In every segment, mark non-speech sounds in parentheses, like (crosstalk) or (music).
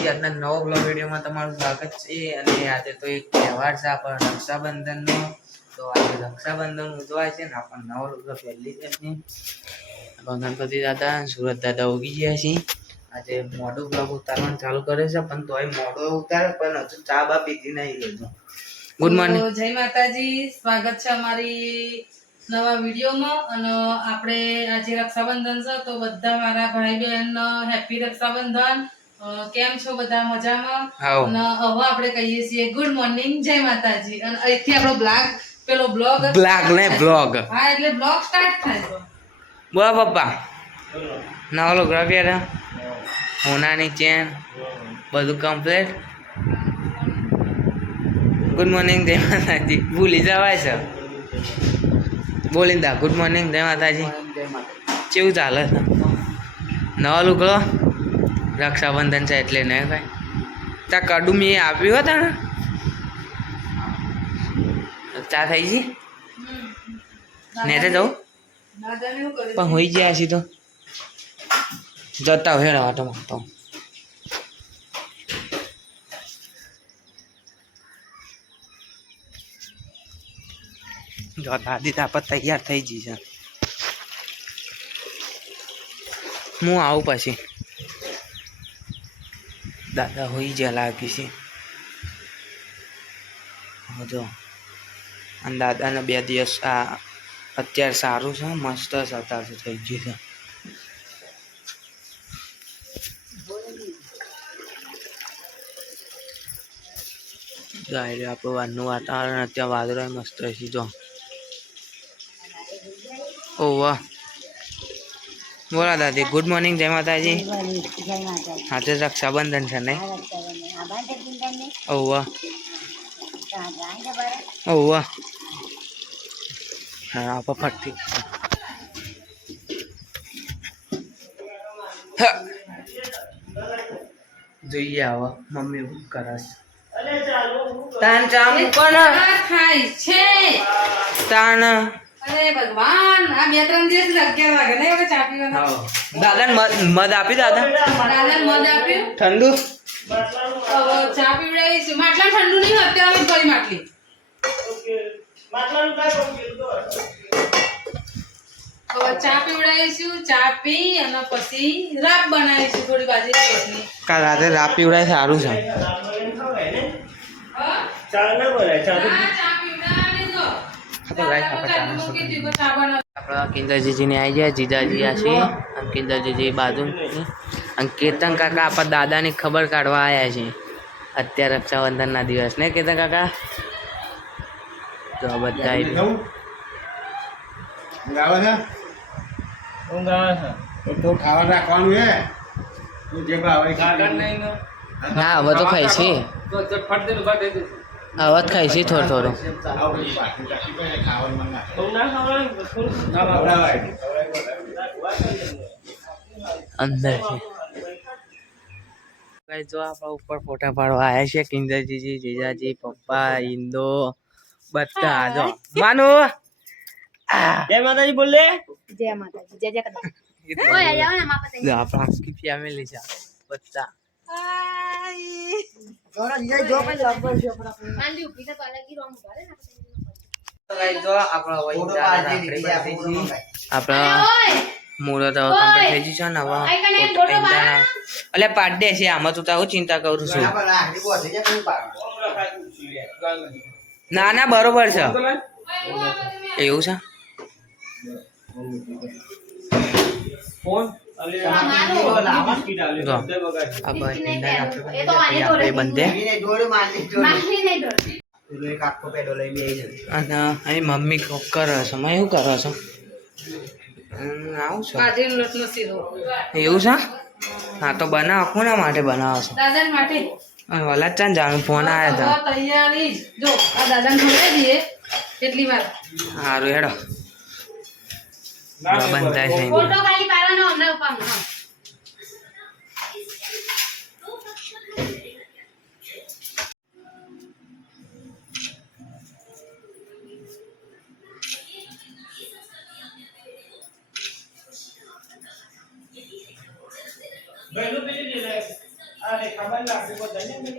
આજના નવો બ્લોગ વિડીયોમાં તમારું સ્વાગત છે અને આજે તો એક તહેવાર છે આપણો રક્ષાબંધનનો. તો આજે રક્ષાબંધન ઉજવાય છે ને આપણને નવો લુગડો પહેલી છે આપણે ગણપતિ દાદા સુરત દાદા ઉગી ગયા છે. આજે મોડું બ્લોગ ઉતારવાનું ચાલુ કરે છે પણ તોય મોટો ઉતારે પણ હજુ ચા બા પીતી નહીં ગુડ મોર્નિંગ જય માતાજી સ્વાગત છે અમારી નવા વિડીયોમાં અને આપણે આજે રક્ષાબંધન છે તો બધા મારા ભાઈ બહેન હેપી રક્ષાબંધન. કેમ છો બધા મજામાં? અને હવે આપણે કહીએ છીએ ગુડ મોર્નિંગ જય માતાજી. અને અહીંથી આપણો બ્લોગ પેલો બ્લોગ બ્લોગ ને બ્લોગ. હા એટલે બ્લોગ સ્ટાર્ટ થાય બોલો પપ્પા. નવો લુગડો પહેર્યો હોનાની ચેન. બધું કમ્પ્લીટ ગુડ મોર્નિંગ જય માતાજી. ભૂલી જવાય છે. બોલીને દા ગુડ મોર્નિંગ જય માતાજી. કેવું ચાલે? નવો લુગડો રક્ષાબંધન છે એટલે નહીં ભાઈ? ત્યાં કડું મેં આપ્યું હતા ને ચા થઈ ગઈ? ને તે જવું પણ હોઈ ગયા તો. જતા હોય વાટમાં તો જો દાદી તાપત તૈયાર થઈ ગઈ છે. હું આવું પછી. દાદા હોઈ જ્યાં લાગી છે. જો. અને દાદાને બે દિવસ આ અત્યારે સારું છે, મસ્ત અત્યારે થઈ ગયું છે. ગાય આપણું વારનું વાતાવરણ અત્યારે વાદળો મસ્ત છે, જો. ઓ વાહ બોલા દાદી ગુડ મોર્નિંગ જય માતાજી. આજે રક્ષાબંધન છે ને? ઓ વાહ ઓ વાહ હા. આપો જોઈએ હવે મમ્મી છે. તાન ચા મૂકો ખાય છે. તાન અરે ભગવાન. આ બે ત્રણ દિવસ અગિયાર વાગે. ને હવે ચા પીવાના. દાદાને મધ આપી દાદા. દાદાને મધ આપ્યું? ઠંડુ? હવે ચા પીવડાવીશું. માટલા ઠંડુ નહીં અત્યારે કરી માટલી. હવે ચા પીવડાવીશું. ચા પી અને પછી રાબ બનાવીશું થોડી બાજરી રોટલી કાલ રાતે રાત પીવડાય સારું છે. હા? હા, ચા પીવડાવી દો. હા તો આપણે. આપણા કિંદરજીજીને આવી ગયા જીજાજી આ છે કિંદરજીજી બાજુ. અને કેતન કાકા આપણા દાદાની ખબર કાઢવા આવ્યા છે. અત્યારે રક્ષાબંધનના દિવસ ને કેતન કાકા? તો બધા આવી ગયા. તો ખાવા રાખવાનું હે તું જે ભાવે એ ખાઈ લેજે. હા હવે તો ખાઈ છે. હવે ખાય છે થોડું થોડું. અંદર છે જો આપણા ઉપર ફોટા પાડવા આવ્યા છે કિંજરજીજી જીજાજી પપ્પા ઇન્દો બધા જો. માનુ? જય માતાજી બોલે. જય માતાજી જય જય કદા ઓય જાઓ ને માપા જો આપણા આખી ફેમિલી છે બધા. અલે પાડ દે છે. આમાં તું તારું ચિંતા કરું છું ના ના બરોબર છે એવું છે? જો અને મમ્મી કોક કરે છે. મેં એવું કરો છો? આવું છે. એવું છે? હા તો બનાવો. કોના માટે બનાવો છો? વલાદ જાણું ફોન આવ્યા હતા તૈયારી જો. આ દાદાને એટલી વાર? સારું હેડો. બંધાય છે ફોટો ખાલી પાડવાનો હમણાં ઉપાડનો હા ગયેલું પેલી લે લે. અરે ખબર લાગી બધા ને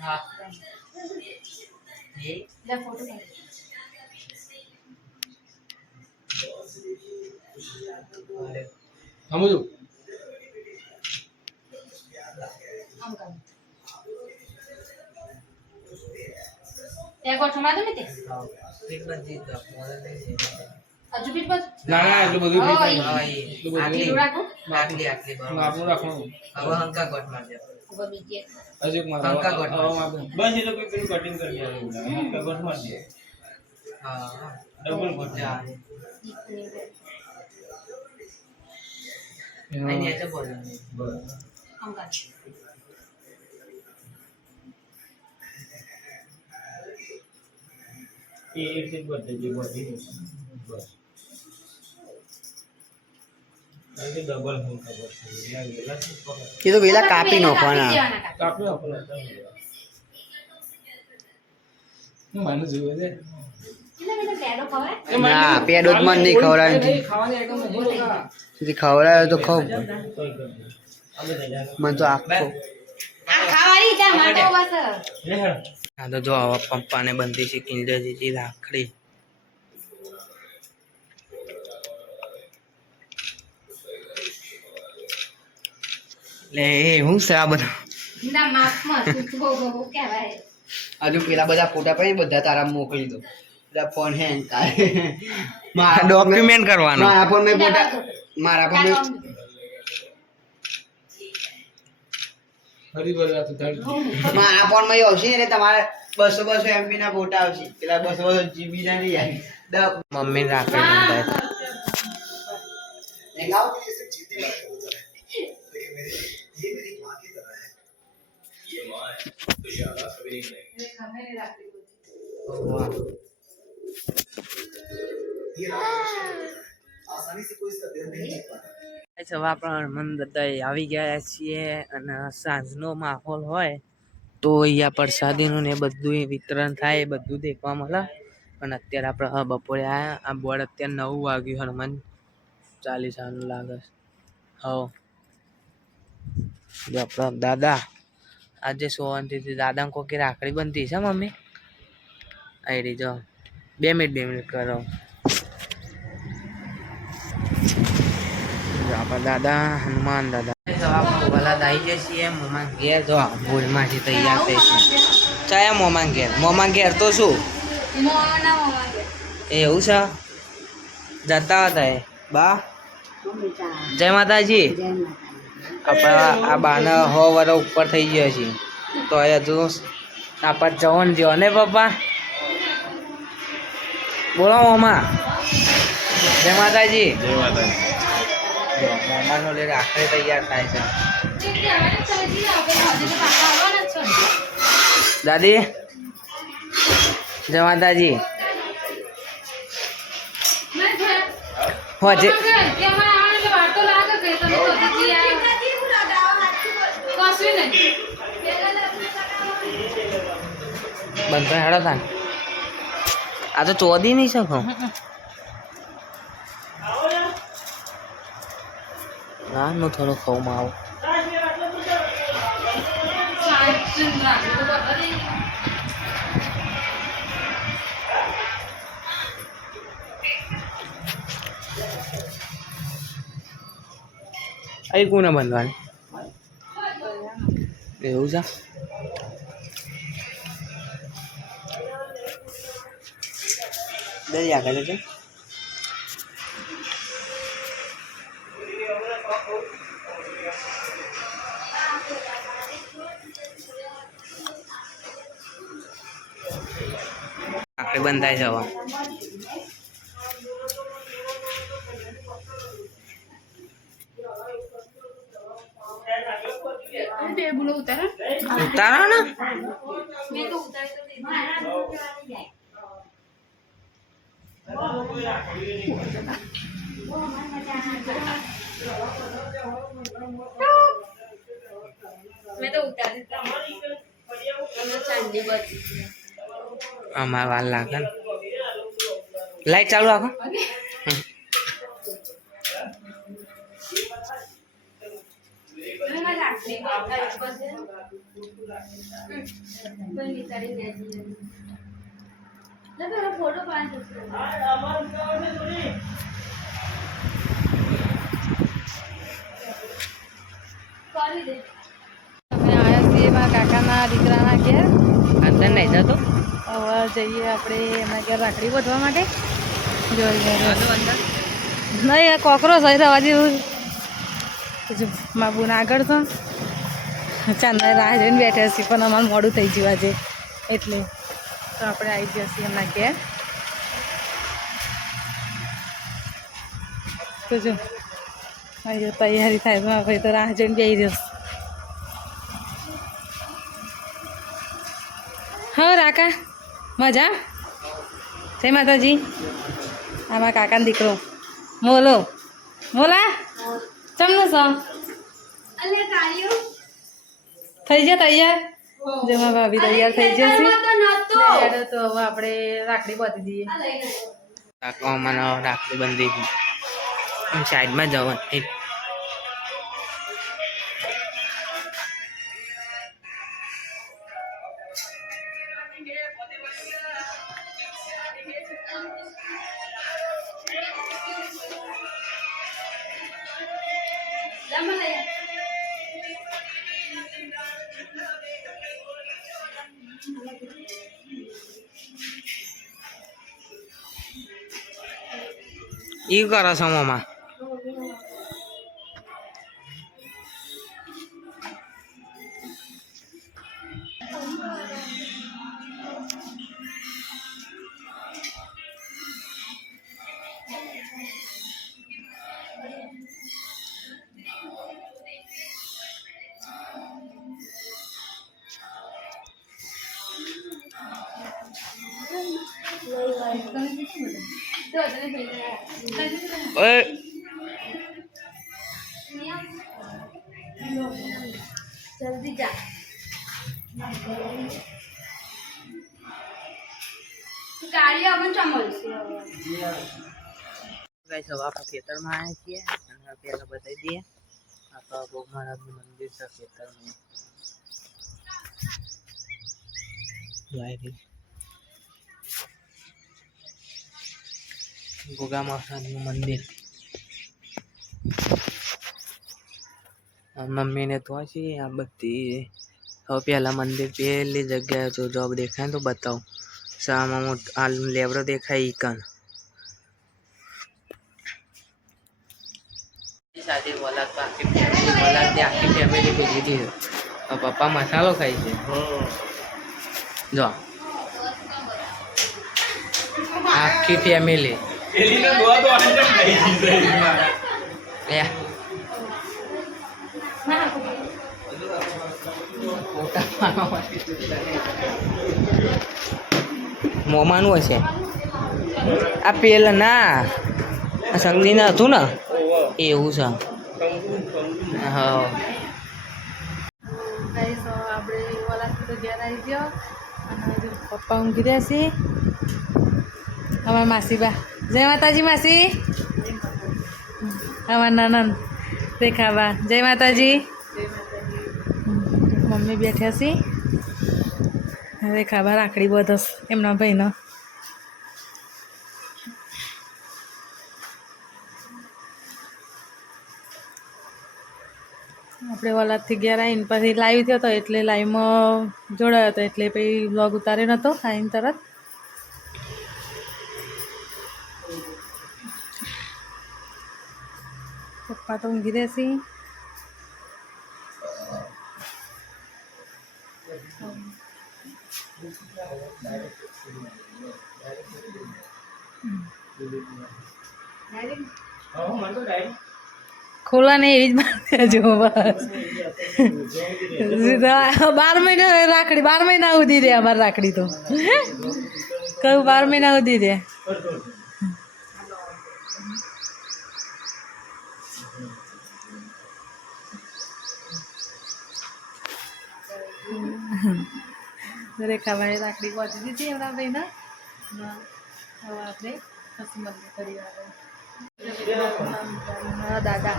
હા એ લે ફોટો પાડ. અરે, સમજુ આમ કર. ત્યાં ગોઠવવા દો ને તે. હા. એક બધી તો મોડે થઈ જાય. હજુ બીટ બાજુ? ના ના એટલું બધું હા, નહીં હા, થાય. એ. એટલું બધું આટલી લીલું રાખવાનું. હવે હંકા ગોઠ મારજો હવે બીજી. એક. હજી એક મારો હલકા ગોઠ બસ એ લોકો પેલું કટિંગ કરી દેવાનું ગોઠ મારી હા. હા. ડબલ ગોઠ ડબલ? એ તો પેલા કાપી નાખવાના. કાપી. હું માનું જોયું છે? ના પેડો જ મન નહીં ખવડાવે. સુધી ખવડાવે તો ખવ. મને તો આખો આ ખાવાની જા માટો બસ હા તો જો આવા પપ્પાને બંધી છે લીધી રાખડી લે હું છે આ બધું હજુ પેલા બધા ફોટા પડી બધા તારા મોકલી દો બધા ફોન હેંગ ડોક્યુમેન્ટ કરવાનો મારા ફોન મેં ફોટા મારા પણ. મારા ફોનમાં આવશે ને એટલે તમારે બસો બસો એમબી ના ફોટા આવશે. પેલા બસો બસો જીબી ના નહીં આવી. મમ્મી રાખે બંધાય આપણા હનુમાન દાદા આવી ગયા છીએ અને સાંજનો માહોલ હોય તો અહીંયા પ્રસાદીનું ને બધું વિતરણ થાય એ બધું દેખવા મળે. પણ અત્યારે આપણે બપોરે આવ્યા આ બોર્ડ અત્યારે નવ વાગ્યું હનુમાન ચાલીસાનું લાગે હો હવ. આપણા દાદા આજે સોવનથી દાદાને કોકી રાખડી બનતી છે મમ્મી? આવી રીતે બે મિનિટ બે મિનિટ કરો. આપણા દાદા, હનુમાન દાદા. વલાદ આવી છીએ મોમાં ઘેર જો ભૂલમાંથી તૈયાર થઈ છે ચાયા મોમાં ઘેર તો શું? એવું છે? જતા હતા એ. બા? જય માતાજી. આપણા આ બાના હો વર ઉપર થઈ ગયા છે તો એ હજુ આપણે જવાનું જો ને પપ્પા? બોલો મોમાં. જય માતાજી. જો મોમાનો લે આખરે તૈયાર થાય છે. દાદી જય માતાજી. હોજે. બંધ હેડો તાન આ તો ચોદી નહીં શકો ના નું થોડું ખાવું આવું અહીં કોને બંધવાની એવું છે દરિયા કરે છે આપણે બંધાય છે હવે ઉતારો ને. મેં તો ઉતારી ચાંદી બધી અમારે વાર લાગે ને. લાઈટ ચાલુ રાખો. ફોટો અમે છીએ મારા કાકાના દીકરાના ઘેર? અંદર નહીં જતો. હવે જઈએ આપણે એમના ઘેર રાખડી વધવા માટે? નહીં કોકરોચ હોય રવા જેવું. માબુને આગળ તો ચાંદા રાહ જોઈને બેઠા છીએ, પણ અમારું મોડું થઈ ગયું આજે. એટલે તો આપણે આવી જઈએ એમના ઘેર. તો જો અહીં તૈયારી થાય તો ભાઈ તો રાહ જોઈને બેસી રહ્યો હા, રાકા. મજા? જય માતાજી. આમાં કાકાનો દીકરો. બોલો. બોલા. ચમનું છો? થઈ જાય તૈયાર? જેમાં ભાભી તૈયાર થઈ જશે તો તો હવે આપણે રાખડી બાંધી દઈએ. આ મને રાખડી બંધી સાઈડમાં જવાનું. ઈ કરો છો જલ્દી જા. કાળિયો અમને ચા મળશે ગાઈસ, હવે આપણે ખેતરમાં આવ્યા છીએ. અને પહેલા બતાવી દઈએ. આપણા ભોગ મહારાજનું મંદિર છે ખેતરમાં ભોગા મહારાજનું મંદિર. મમ્મીને તો છે આ બધી હવે પહેલા મંદિર પેલી જગ્યાએ જો જોબ દેખાય ને તો બતાવું સામાં મોટ આ લેબડો દેખાય ઈ કણ સાથે વલાદ તો આખી ફેમિલી વલાદની આખી ફેમિલી ભેગી હતી હવે પપ્પા મસાલો ખાય છે જો આખી ફેમિલી પેલીને દોવા તો આને કેમ થઈ ગઈ છે? લે ફોટા પાડવા માટે (laughs) મોમાનું હશે આ પેલા ના, આ સંગીના હતું ને? એવું છે. હા. આપણે ઓલાથી તો ઘેર આવી ગયો. પપ્પા ઊંઘી રહ્યા છે. અમારા માસીબા જય માતાજી માસી. અમારા નનન રેખાબા જય માતાજી. મમ્મી બેઠ્યા છે. ખાવા રાખડી બધસ એમના ભાઈનો. આપણે વલાદથી ઘેર આવીને પછી લાઈવ થયો હતો એટલે લાઈવમાં જોડાયો હતો એટલે પછી બ્લોગ ઉતાર્યો નહોતો આવીને તરત. પપ્પા તો ઊંઘી રહેશે હા, મને તો ડાયરેક્ટ ખોલા ને એવી જ મારતા જો બાર મહિના રાખડી, બાર મહિના સુધી દે અમારે રાખડી તો. કહું બાર મહિના સુધી દે રેખાભાઈ રાખડી પહોંચી દીધી એમના ભાઈના. હવે આપણે મંદિર કરી આવે. દાદા.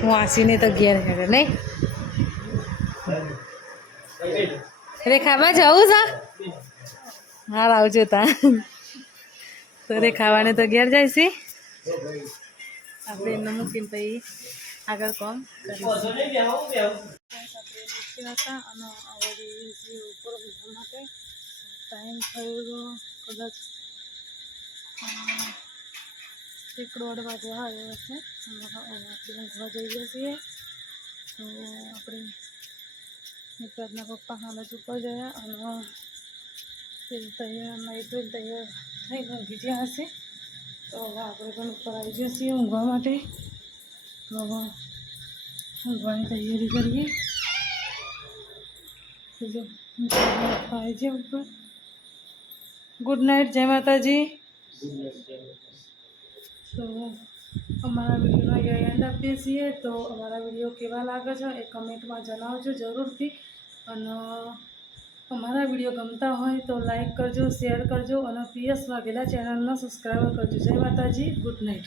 હું આસીને તો ઘેર હેડે, નહીં? રેખામાં જવું છે? હા આવજો તા. તો રેખાવાને તો ઘેર જાય છે. આપણે એમને મૂકીને પછી આગળ કોમ કરીશું હતા અને ઉપર માટે ટાઈમ થયો કદાચ અ, એક દોઢ વાગે આવ્યો હશે. આપણે ઊંઘવા જઈએ છીએ. તો આપણે મિત્રના પપ્પા હાલ જ ઉપર ગયા અને તે તૈયાર નાઈ ધોઈને તૈયાર થઈ ઊંઘી ગયા હશે. તો હવે આપણે પણ ઉપર આવી ગયા છીએ ઊંઘવા માટે. તો હલવાની તૈયારી કરીએ. જો આવી છે ઉપર. ગુડ નાઇટ જય માતાજી. તો અમારા વિડીયોનો અહીંયા એન્ડ આપીએ છીએ. તો અમારા વીડિયો કેવા લાગે છે એ કમેન્ટમાં જણાવજો જરૂરથી. અને અમારા વીડિયો ગમતા હોય તો લાઈક કરજો શેર કરજો અને પીએસ વાઘેલા ચેનલને સબસ્ક્રાઈબ કરજો. જય માતાજી ગુડ નાઇટ